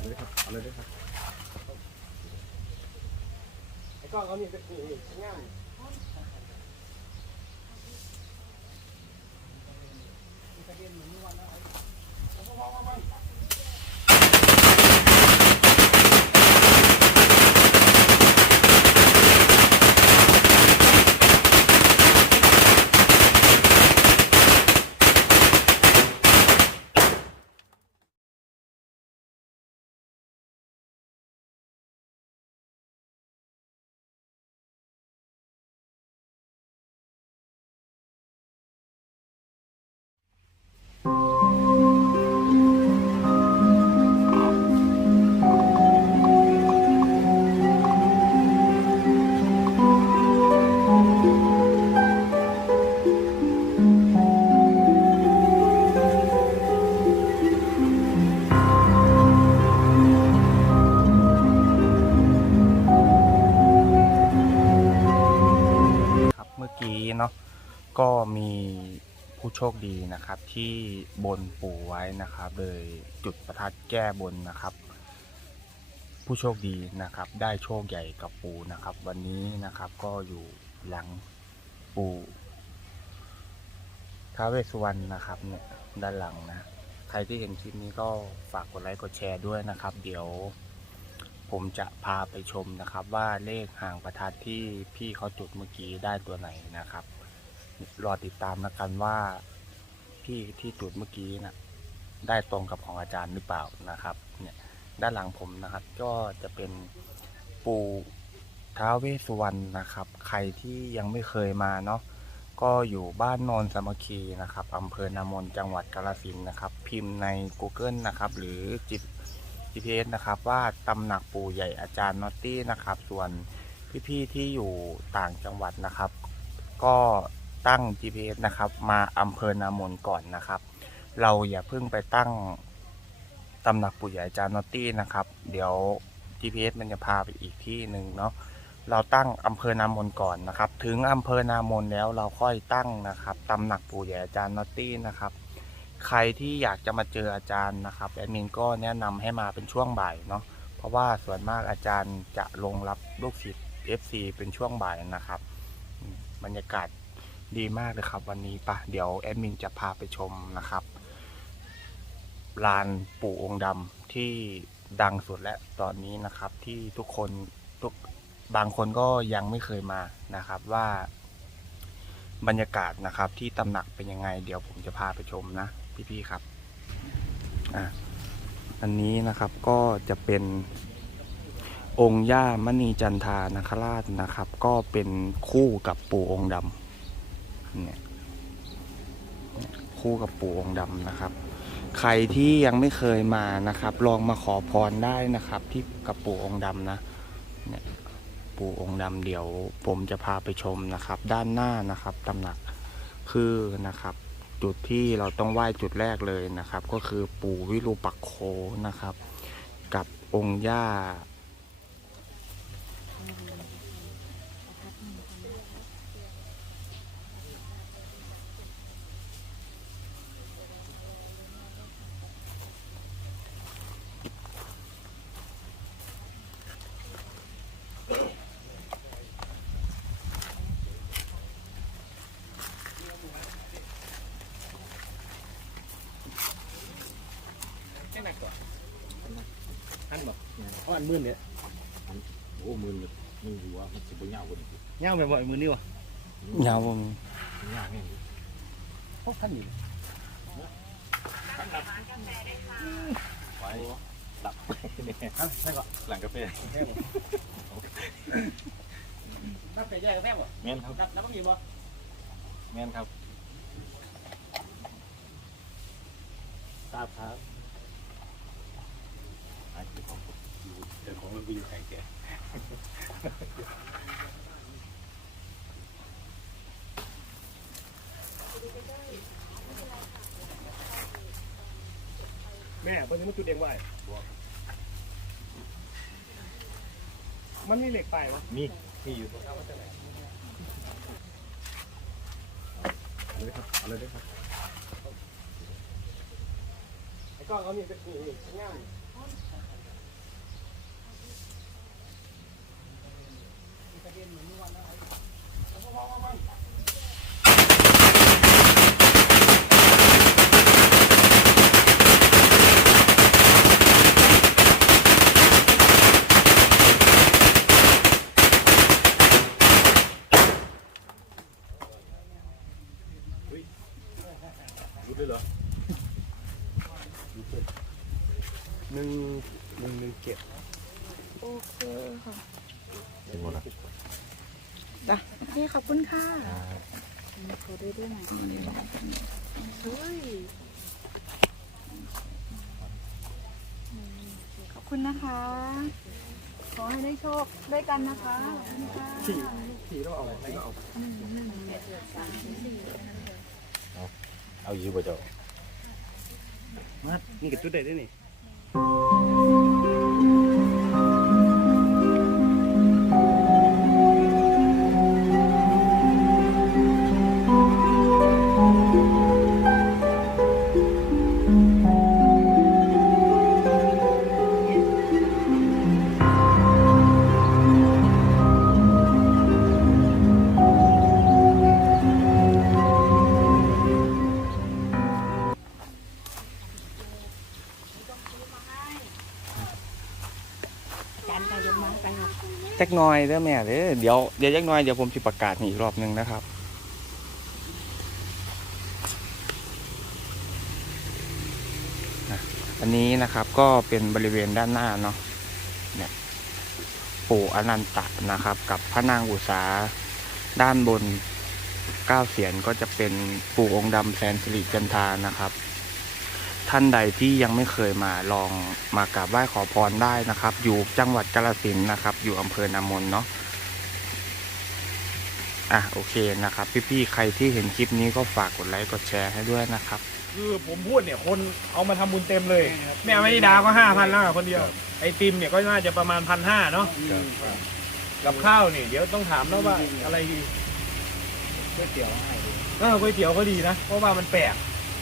เอาเลยครับเอาเลยครับไอ้กล้องเขานี่ไปนี่นี่ง่ายครับเมื่อ กี้เนาะก็มีผู้โชคดีนะครับที่บนปู่ไว้นะครับเลยจุดประทัดแก้บนนะครับ ผู้โชคดีนะครับ ได้โชคใหญ่กับปู่นะครับ วันนี้นะครับก็อยู่หลังปู่ท้าเวสสุวรรณนะครับเนี่ยด้านหลังนะ ใครที่เห็นคลิปนี้ก็ฝากกดไลค์กดแชร์ด้วยนะครับ เดี๋ยว ผมจะพาไปชมนะครับ ว่าเลขห่างประทัดที่พี่เขาจุดเมื่อกี้ได้ตัวไหนนะครับ รอติดตามแล้วกันว่าพี่ที่จุดเมื่อกี้นะได้ตรงกับของอาจารย์หรือเปล่านะครับ เนี่ยด้านหลังผมนะครับ ก็จะเป็นปู่ท้าวเวสสุวรรณนะครับ ใครที่ยังไม่เคยมาเนาะก็อยู่บ้านนนสามัคคีนะครับอำเภอนามนจังหวัดกาฬสินธุ์นะครับ พิมพ์ใน Google นะครับ หรือจิต GPS นะครับ ว่าตำหนักปู่ใหญ่อาจารย์นอตตี้นะครับ ส่วนพี่ๆที่อยู่ต่างจังหวัดนะครับ ก็ตั้ง GPS นะครับ มาอำเภอนามนก่อนนะครับ เราอย่าเพิ่งไปตั้งตำหนักปู่ใหญ่อาจารย์นอตตี้นะครับ เดี๋ยว GPS มันจะพาไปอีกที่หนึ่งเนาะเราตั้งอำเภอนามนก่อนนะครับ ถึงอำเภอนามนแล้วเราค่อยตั้งนะครับตำหนักปู่ใหญ่อาจารย์นอตตี้นะครับ ใครที่อยากจะมาเจออาจารย์นะครับแอดมินก็แนะนำให้มาเป็นช่วงบ่ายเนาะเพราะว่าส่วนมากอาจารย์จะลงรับลูกศิษย์ FC เป็นช่วงบ่ายนะครับ บรรยากาศดีมากเลยครับ วันนี้ปะเดี๋ยวแอดมินจะพาไปชมนะครับลานปู่องค์ดำที่ดังสุดและตอนนี้นะครับ ที่ทุกคนทุกบางคนก็ยังไม่เคยมานะครับว่าบรรยากาศนะครับที่ตำหนักเป็นยังไง เดี๋ยวผมจะพาไปชมนะ พี่ๆครับอะอันนี้นะครับก็จะเป็นองค์ย่ามณีจันทานาคราชนะครับ ก็เป็นคู่กับปู่องค์ดำเนี่ยคู่กับปู่องค์ดำนะครับ ใครที่ยังไม่เคยมานะครับ ลองมาขอพรได้นะครับ ที่กับปู่องค์ดำนะเนี่ยปู่องค์ดำเดี๋ยวผมจะพาไปชมนะครับ ด้านหน้านะครับตำหนักคือนะครับ จุดที่เราต้องไหว้จุดแรกเลยนะครับ ก็คือปู่วิรูปักโคนะครับ กับองค์ย่า แค่หนักกว่าอันบอก เพราะอันมื่นเนี่ยโอ้มือมันมันอยู่ว่ามันสิบเงาคนนี้เงาบ่อยๆมือนี่วะยาวผมเงาแม่งพวกท่านอยู่ไว้ดับเนี่ยฮะใช่ก่อนหลังกาแฟนับไปแยกกันแม่บ่แม่นครับนับนับต้องมีบ่แม่นครับทราบครับไอ้ที่ของอยู่เดี๋ยวของมันไปอยู่แข่งแกแม่ตอนนี้มันจุดเองไว้มันมีเหล็กไปวะมีมีอยู่เอาเลยครับเอาเลยครับไอ้กล้องเอานี่ไปนี่นี่ง่าย หนึ่งหนึ่งเจ็ด โอเคค่ะ เป็นหมดละจ้ะโอเคขอบคุณค่ะขอด้วยด้วยหน่อยเฮ้ยขอบคุณนะคะ ขอให้ได้โชคด้วยกันนะคะขอบคุณค่ะขี่ต้องเอาอะไรก็เอาหนึ่งหนึ่งเจ็ดสามสี่เอาอยู่บ่เจ้ามานี่กับจุดใดได้นี่กา กหน้อยเด้อแม่เด้อเดี๋ยวเดี๋ยวจักหน้อยเดี๋ยวผมจะประกาศอีกรอบหนึงนะครับอะอันนี้นะครับก็เป็นบริเวณด้านหน้าเนาะเนี่ยปู่อนันตะนะครับ กับพระนางอุษาด้านบนเก้าเสียนก็จะเป็นปู่องค์ดำแสนสิริจันทานะครับ ท่านใดที่ยังไม่เคยมาลองมากราบไหว้ขอพรได้นะครับ อยู่จังหวัดกาฬสินธุ์นะครับ อยู่อำเภอนามนเนาะอะโอเคนะครับ พี่ๆใครที่เห็นคลิปนี้ก็ฝากกดไลค์กดแชร์ให้ด้วยนะครับ คือผมพูดเนี่ยคนเอามาทำบุญเต็มเลยแม่ไม่ได้ดาก็ห้าพันแล้วอะคนเดียวไอติมเนี่ยก็น่าจะประมาณพันห้าเนาะกับข้าวเนี่ยเดี๋ยวต้องถามแล้วว่าอะไรดีก๋วยเตี๋ยวให้เออก๋วยเตี๋ยวก็ดีนะเพราะว่ามันแปลก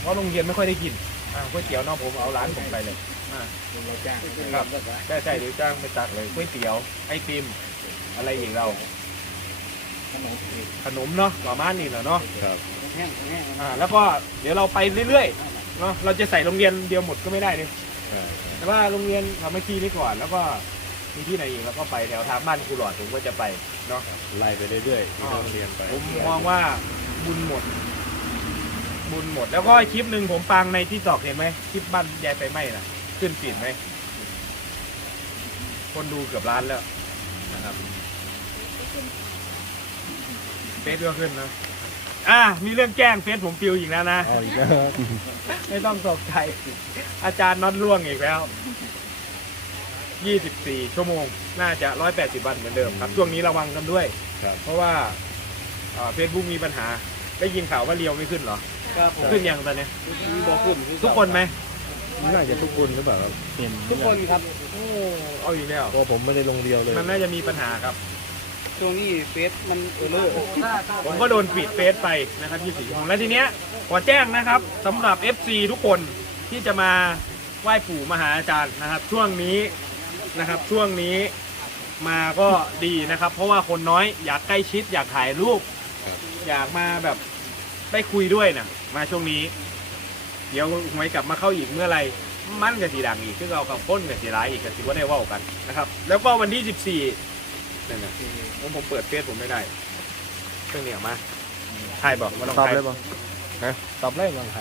เพราะโรงเรียนไม่ค่อยได้กิน อ่าก๋วยเตี๋ยวเนาะผมเอาร้านผมไปเลยอ่าเราจ้างครับใช่ใช่เดี๋ยวจ้างไปตักเลยก๋วยเตี๋ยวไอติมอะไรอีกเรา ขนมอีกขนมเนาะประมาณนี้แหละเนาะครับแห้งแห้งอ่า แล้วก็เดี๋ยวเราไปเรื่อยๆเนาะเราจะใส่โรงเรียนเดียวหมดก็ไม่ได้เลยใช่แต่ว่าโรงเรียนทำให้ที่นี้ก่อน แล้วก็มีที่ไหนอีกเราก็ไปแถวทางบ้านครูหลอดผมก็จะไปเนาะไล่ไปเรื่อยๆที่โรงเรียนไปผมมองว่าบุญหมด บุญหมด แล้วก็คลิปหนึ่งผมฟังในที่ตอกเห็นไหมคลิปบ้านยายไฟไหม้น่ะ ขึ้นปิดไหม คนดูเกือบล้านแล้วนะครับเฟซก็ขึ้นนะอะมีเรื่องแกล้งเฟซผมฟิวอีกแล้วนะ เอาอีกแล้วไม่ต้องตกใจ อาจารย์น็อตล่วงอีกแล้ว 24 ชั่วโมง น่าจะ 180 วันเหมือนเดิมครับ ช่วงนี้ระวังกันด้วย ครับ เพราะว่าเฟซบุ๊กมีปัญหา ได้ยินข่าวว่าเลียวไม่ขึ้นเหรอ ครับขึ้นยังตอนเนี้ยบอกขึ้นทุกคนไหมน่าจะทุกคนหรือเปล่าครับเห็นทุกคนครับโอ้เอาอีกแล้วเพราะผมไม่ได้ลงเดียวเลย มันน่าจะมีปัญหาครับช่วงนี้เฟซมันเออเลอร์ผมก็โดนปิดเฟซไปนะครับ24ชั่วโมงและทีเนี้ยขอแจ้งนะครับสำหรับ FC ทุกคนที่จะมาไหว้ปู่มหาอาจารย์นะครับ ช่วงนี้นะครับช่วงนี้มาก็ดีนะครับ เพราะว่าคนน้อยอยากใกล้ชิดอยากถ่ายรูปครับอยากมาแบบ ได้คุยด้วยนะมาช่วงนี้ เดี๋ยวหวยกลับมาเข้าอีกเมื่อไหรมันกับสีดังอีกคือเรากับพ้นกับสีร้ายอีกกับสีว่าได้เว่ากันนะครับ แล้วก็วันที่14นั่นนะผมผมเปิดเฟซผมไม่ได้เครื่องเหนียวมาถ่ายบอกว่าต้องตอบถ่ายเลยบ่ตอบเลยบางใคร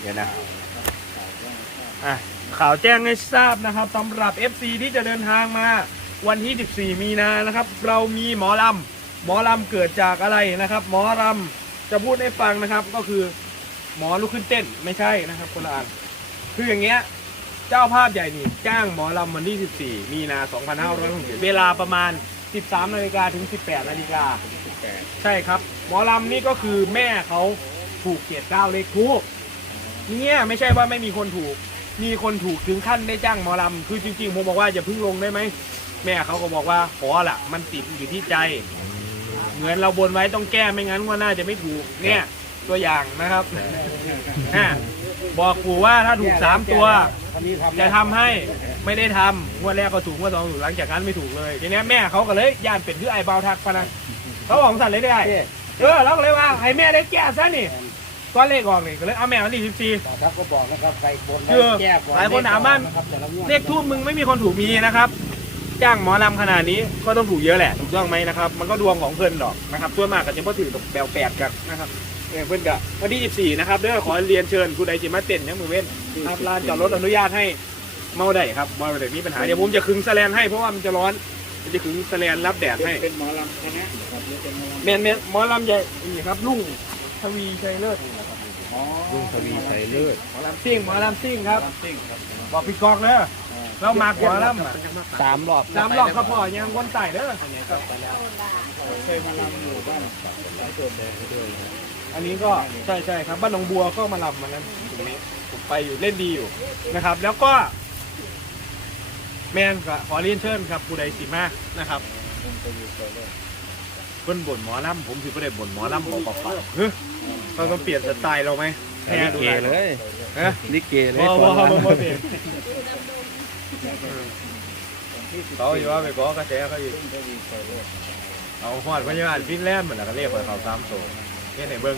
เดี๋ยวนะอะข่าวแจ้งให้ทราบนะครับสำหรับ FC ที่จะเดินทางมาวันที่ 14 มีนานะครับ เรามีหมอลำ หมอลำเกิดจากอะไรนะครับ หมอลำจะพูดให้ฟังนะครับ ก็คือหมอลุกขึ้นเต้นไม่ใช่นะครับคนละอันคืออย่างเงี้ยเจ้าภาพใหญ่นี่จ้างหมอลำวันที่ 14 มีนา2567เวลาประมาณ 13นาฬิกาถึง 18นาฬิกาใช่ครับ หมอลำนี่ก็คือแม่เขาถูกเกียรติเก้าเลขทูกเนี่ยไม่ใช่ว่าไม่มีคนถูก มีคนถูกถึงขั้นได้จ้างหมอลำคือจริงๆผมบอกว่าอย่าเพิ่งลงได้ไหมแม่เขาก็บอกว่าขอละมันติดอยู่ที่ใจ เหมือนเราบนไว้ต้องแก้ไม่งั้นว่าน่าจะไม่ถูกเนี่ยตัวอย่างนะครับอะบอกปู่ว่าถ้าถูกสามตัว จะทำให้ไม่ได้ทำงวดแรกก็ถูกงวดสองถูกหลังจากนั้นไม่ถูกเลยทีเนี้ยแม่เขาก็เลยย่านเป็นคือไอ้เบาทักพะนะเขาบอกสั่นเลยได้ เออแล้วก็เลยว่าให้แม่ได้แก้ซะนี่ก้อนเลขออกนี่ก็เลยเอาแม่วันที่สิบสี่ ครับก็บอกนะครับใครบนคือหลายคนถามว่าครับแต่ละงวดเลขทูบมึงไม่มีคนถูกมีนะครับ จ้างหมอลำขนาดนี้ก็ต้องถูกเยอะแหละถูกต้องไหมนะครับมันก็ดวงของเพื่อนดอกนะครับส่วนมากก็จะพ่ถือตกแบวแปดกันนะครับเออเพื่อนกะวันที่14นะครับเด้อขอเรียนเชิญคุณไดจิมาเต้นยังมือเว้นครับลานจอดรถอนุญาตให้เมาได้ครับเมาได้มีปัญหาเดี๋ยวผมจะขึงแสแลนให้เพราะว่ามันจะร้อนผมจะขึงแสแลนรับแดดให้เป็นหมอลำคณะครับหรือเป็นหมอลเมนเมนหมอลำใหญ่นี่ครับลุงทวีชัยเลิศนี่นะครับำอ๋อลุงทวีชัยเลิศหมอลำซิ่งหมอลำซิ่งครับลำซิ่งครับบอกพี่กอกเด้อ เรามากกว่าลำอะสามรอบสามรอบก็พอยังวนไต่เด้อเคยมาลำอยู่บ้านหลายตัวแดงด้วยอันนี้ก็ใช่ใช่ครับบ้านหนองบัวก็มาลำมานั้นตรงนี้ผมไปอยู่เล่นดีอยู่นะครับ แล้วก็ แมนก็ขอเรียนเชิญครับผู้ใดสิมานะครับเพิ่นบ่นหมอลำผมถือประเด็นบ่นหมอลำบอกเปล่าๆเฮ้ยเราต้องเปลี่ยนสไตล์เราไหมแพ้ดูได้เลยฮะลิเกเลยบ่บ่บ่บ่บ่เปลี่ยน เขาอยู่ว่าไปก่อกระแสเขาอยู่เอาฮอดพยาบาลฟินแลนด์เหมือนกันเรียกว่าเขาสามโซเฮ็ดให้เบิ่ง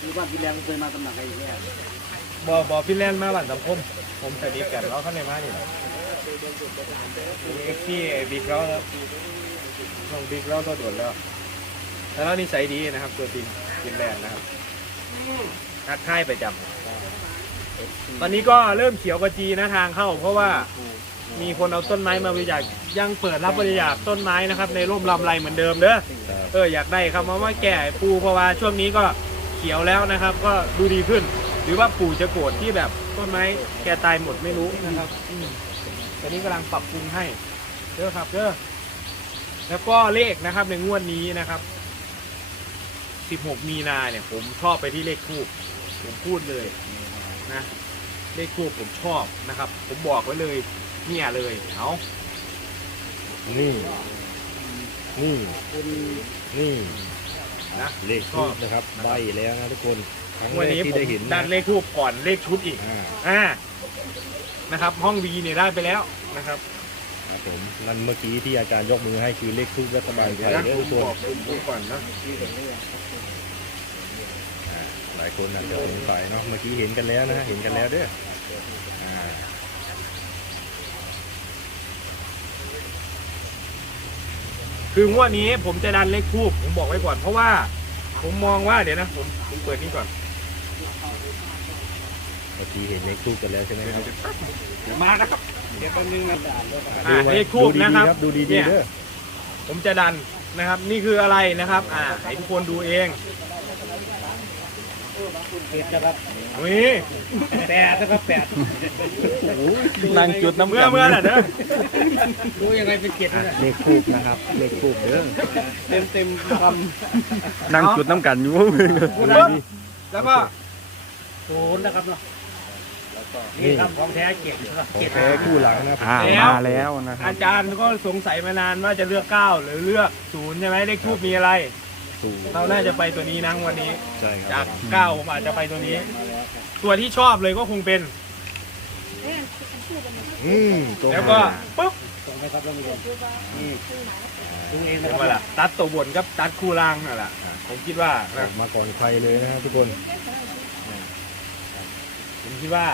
คือบ้านพี่แรงเคยมาตำหนักอะไรอย่างเงี้ยบ่บ่ฟินแลนด์มาบ้านสังคม ผมสนิทกันเราเข้าในมานี่แหละเอฟซีบิ๊กเราแล้วน้องบิ๊กเราตัวโดดแล้วแล้วเรานิสัยดีนะครับ ตัวจริงฟินแลนด์นะครับทักทายไปจำ ตอนนี้ก็เริ่มเขียวกระจีนะทางเข้า เพราะว่ามีคนเอาต้นไม้มาบริจาคยังเปิดรับบริจาคต้นไม้นะครับ ในร่มลำไรเหมือนเดิมเด้อเอออยากได้ครับมาว่าแก่ปูเพราะว่าช่วงนี้ก็เขียวแล้วนะครับ ก็ดูดีขึ้น หรือว่าปู่จะโกรธที่แบบต้นไม้แกตายหมดไม่รู้นะครับอืมตอนนี้กำลังปรับปรุงให้เด้อครับเด้อแล้วก็เลขนะครับในงวดนี้นะครับ 16 มีนาเนี่ย ผมชอบไปที่เลขทูบผมพูดเลย นะเลขทูบผมชอบนะครับ ผมบอกไว้เลยเนี่ยเลยเอานี่ นี่ นี่นะเลขทูบนะครับใบแล้วนะทุกคนครั้งงวแรดกนี้ที่ผมได้เห็นดันะนเลขทูบก่อนเลขชุดอีกอ่าอ่านะครับ ห้องวีเนี่ยได้ไปแล้วนะครับครับผมนั่นเมื่อกี้ที่อาจารย์ยกมือให้คือเลขทูบรัฐบาลไทยนะเด้อผทุมกคบนอกผมดูก่อนนะอ่าหลายคนอาจจะสงสัยเนาะเมื่อกี้เห็นกันแล้วนะเห็นกันแล้วเด้ออ่าคืองวดนี้ผมจะดันเลขทูบผมบอกไว้ก่อน เพราะว่าผมมองว่าเดี๋ยวนะผมผมเปิดนี่ก่อนเมื่อกี้เห็นเลขทูบกันแล้วใช่ไหมครับเดี๋ยวมานะครับเดี๋ยวแป๊บนึงนะอ่าไว้เลขทูบดูดีนะครับๆดูดีเนี่ๆยเด้อผมจะดันนะครับ นี่คืออะไรนะครับ อ่าให้ทุกคนดูเอง เก็บนะครับนี่แปดนะครับแปดนั่งจุดน้ำเมื่อเมื่อน่ะเด้อรู้ยังไงเป็นเจ็ดอะนะเลขทูบนะครับเลขทูบเด้อเต็มเต็มคนั่งจุดน้ำกันอยู่ปุ๊บแล้วก็ำศูนย์นะครับเนาะนี่นี่ครับของแท้เก็บนะครับของเก็บแท้คู่หลังนะอ่าแล้วมาแล้วนะครัอาบจารย์ก็สงสัยมานานว่าจะเลือกเก้าหรือเลือกศูนย์ใช่ไหมเลขทูบมีอะไร ศูนย์เราน่าจะไปตัวนี้นะวันนี้ ใช่คจารักบเก้าผมอาจจะไปตัวนี้ ตัวที่ชอบเลยก็คงเป็น อืมตัวแล้วก็ปุ๊บส่งไปครับท่านผู้ชมนี่ดูเองเห็นะนครับไหมล่ะตัดตัวบนกับตัดคู่ล่างนั่นแหละผมคิดว่าอนะอกมาก่อนใครเลยนะครับทุกคนผมคิดว่า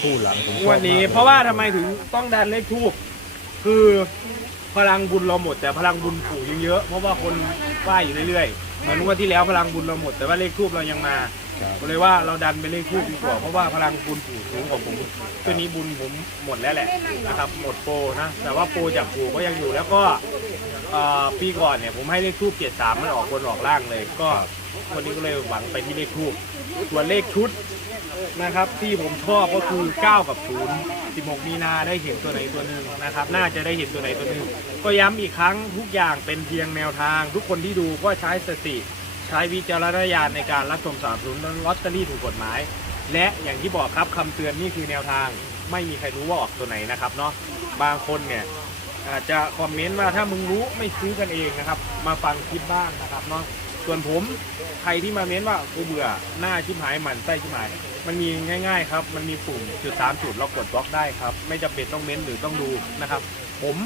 คู่หลังผมชอบงวันนี้มกลยเพราะว่าทำไมถึงต้องดันเลขทูบคือ พลังบุญเราหมด แต่พลังบุญปู่ยังเยอะเพราะว่าคนไหว้อยู่เรื่อยๆเหมือนงวันที่แล้วพลังบุญเราหมด แต่ว่าเลขทูบเรายังมาก็เลยว่าเราดันไปเลขทูบดีกว่าเพราะว่าพลังบุญปู่สูงกว่าผมตัวนี้บุญผมหมดแล้วแหละนะครับหมดโปรนะแต่ว่าโปรจากปู่ก็ยังอยู่แล้วก็ เอ่อปีก่อนเนี่ยผมให้เลขทูบเจ็ดสามมันออกบนออกล่างเลย ก็วันนี้ก็เลยหวังไปที่เลขทูบส่วนเลขชุดนะครับ ที่ผมชอบก็คือ 9 กับ 0 16 มีนาได้เห็นตัวไหนตัวหนึ่งนะครับ น่าจะได้เห็นตัวไหนตัวหนึ่งก็ย้ำอีกครั้งทุกอย่างเป็นเพียงแนวทาง ทุกคนที่ดูก็ใช้สติ ใช้วิจารณญาณในการรับชมสามศูนย์ลอตเตอรี่ถูกกฎหมาย และอย่างที่บอกครับคำเตือนนี่คือแนวทาง ไม่มีใครรู้ว่าออกตัวไหนนะครับเนาะบางคนเนี่ย อาจจะคอมเมนต์ว่าถ้ามึงรู้ไม่ซื้อกันเองนะครับ มาฟังคลิปบ้างนะครับเนาะส่วนผมใครที่มาเม้นว่ากูเบื่อหน้าชิบหายหมันไส้ชิบหาย มันมีง่าย ๆ ครับ มันมีปุ่มจุดสามจุดเรากดบล็อกได้ครับ ไม่จำเป็นต้องเม้นหรือต้องดูนะครับ ผม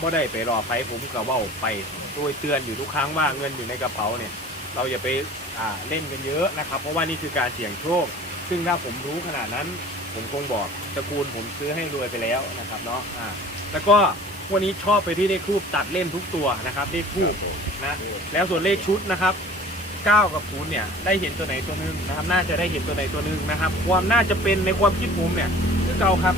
บ่ได้ไปรอไฟผมก็เว่าไปโดยเตือนอยู่ทุกครั้งว่าเงินอยู่ในกระเป๋าเนี่ย เราอย่าไปอ่าเล่นกันเยอะนะครับ เพราะว่านี่คือการเสี่ยงโชค ซึ่งถ้าผมรู้ขนาดนั้น ผมคงบอกตระกูลผมซื้อให้รวยไปแล้วนะครับเนาะอ่าแล้วก็ วันนี้ชอบไปที่เลขคูบตัดเล่นทุกตัวนะครับเลขคูบนะแล้วส่วนเลขชุดนะครับเก้ากับศูนย์เนี่ยได้เห็นตัวไหนตัวหนึงนะครับน่าจะได้เห็นตัวไหนตัวหนึงนะครับ ความน่าจะเป็นในความคิดผมเนี่ยคือเก่าครับ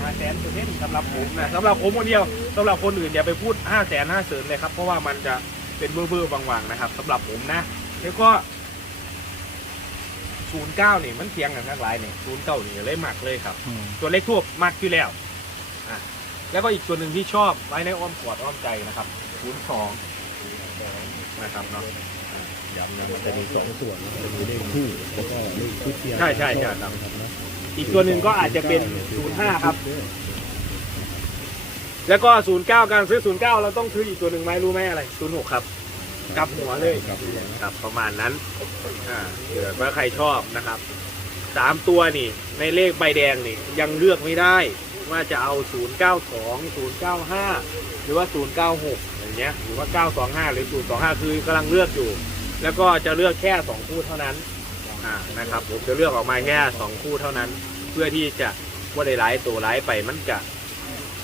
ห้าแสนเปอร์เซ็นต์สำหรับผมนะสำหรับผมคนเดียวสำหรับคนอื่นอย่าไปพูดห้าแสนห้าเสนเลยครับเพราะว่ามันจะเป็นเบ้อๆบางๆนะครับสำหรับผมนะ แล้วก็ศูนย์เก้านี่มันเทียงกันทั้งหลายเนี่ยศูนย์เก้านี่เลยหมักเลยครับอืมตัวเลขทั่วมากอยู่แล้วอะ แล้วก็อีกตัวหนึ่งที่ชอบไว้ในอ้อมกอดอ้อมใจนะครับศูนย์สองนะครับเนาะย้ำนะมันจะมีสองส่วนนจะมีเลขคู่แล้วก็เลขชุดเทียนใช่ใช่ใช่ครับ อีกตัวหนึ่งก็อาจจะเป็นศูนย์ห้าครับ แล้วก็ศูนย์เก้าการซื้อศูนย์เก้าเราต้องซื้ออีกตัวหนึ่งไหมรู้ไหมอะไรศูนย์หกครับกลับหัวเลยครับครับประมาณนั้นอ่าเผื่อว่าใครชอบนะครับสามตัวนี่ ในเลขใบแดงนี่ยังเลือกไม่ได้ ว่าจะเอา 092 095 หรือว่า 096อย่างเงี้ยหรือว่า 925 หรือ 025 คือกำลังเลือกอยู่ แล้วก็จะเลือกแค่ 2 คู่เท่านั้นอ่านะครับผมจะเลือกออกมาแค่ 2 คู่เท่านั้น เพื่อที่จะว่าได้หลายตัวหลายไปมันจะ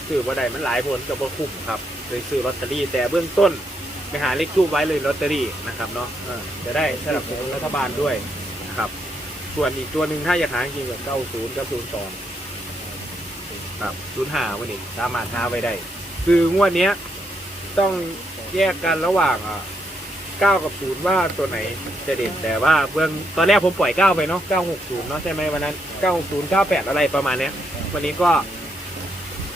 ซื้อว่าได้มันหลายผลกับว่าคุ้มครับเลยซื้อลอตเตอรี่แต่เบื้องต้นไปหาเลขทูบไว้เลยลอตเตอรี่นะครับเนาะจะได้สนับสนุนรัฐบาลด้วยนะครับ ส่วนอีกตัวหนึ่งถ้าอยากหาจริงกับ 90 กับ 02 ครับศูนหาวันนี้สามารถหาไว้ได้ คืองวดเนี้ย ต้องแยกกันระหว่างอะเก้ากับศูนย์ว่าตัวไหนจะเด่นแต่ว่าเบื้องตอนแรกผมปล่อยเก้าไปเนาะเก้าหกศูนย์เนาะใช่ไหมวันนั้นเก้าศูนย์เก้าแปดอะไรประมาณเนี้ย วันนี้ก็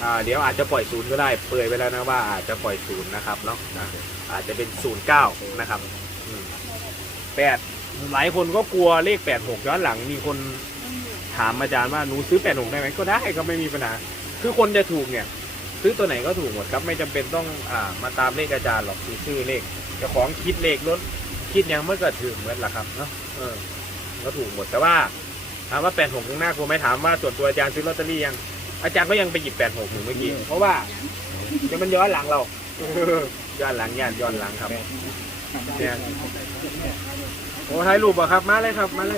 อ่า เดี๋ยวอาจจะปล่อยศูนย์ก็ได้ เปิดไปแล้วนะว่าอาจจะปล่อยศูนย์นะครับเนาะอาจจะเป็นศูนย์เก้านะครับแปดหลายคนก็กลัวเลขแปดหกย้อนหลังมีคนถามอาจารย์ว่าหนูซื้อแปดหกได้ไหมก็ได้ก็ไม่มีปัญหา คือคนจะถูกเนี่ย ซื้อตัวไหนก็ถูกหมดครับ ไม่จำเป็นต้องอ่ามาตามเลขอาจารย์หรอกคือชื่อเลขเจ้าของคิดเลขรถคิดยังเมื่อก็ถึงเหมือนละครับเนาะเออก็ถูกหมดแต่ว่าถามว่าแปดหกข้างหน้ากลัวไหมถามว่าส่วนตัวอาจารย์ซื้อลอตเตอรี่ยัง อาจารย์ก็ยังไปหยิบแปดหกหนึ่งเมื่อกี้เพราะว่าเดี๋ยวมันย้อนหลังเราย้อนหลังย้อนย้อนหลังครับเนี่ยโอ้ถ่ายรูปเหรอะครับมาเลยครับมาเลย